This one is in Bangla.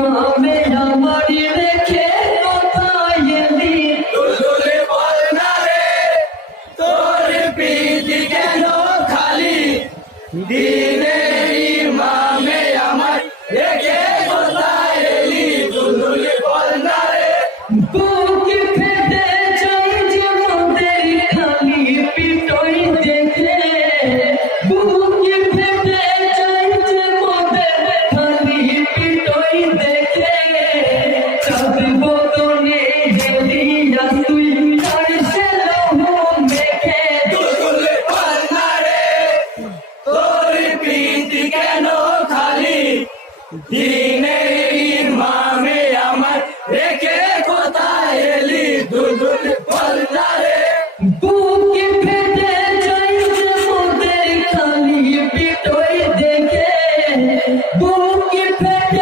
ইমামে আমারি রেখে কোথায় এলি দুলদুলি বল না রে তোর পিঠি কেন খালি দিনের ইমামে আমার রেখে কোথায় এলি দুলদুলি বল না রে বুক ফেটে যায় যে মোদের খালি পিটই দেখে বুক ফেটে যায় যে মোদের খালি পিটই দেখে চাঁদ বদনে হেলিয়া তুই আরশে লৌহ মেখে দুলদুলি বল না রে তোর পিঠি কেন খালি দিনের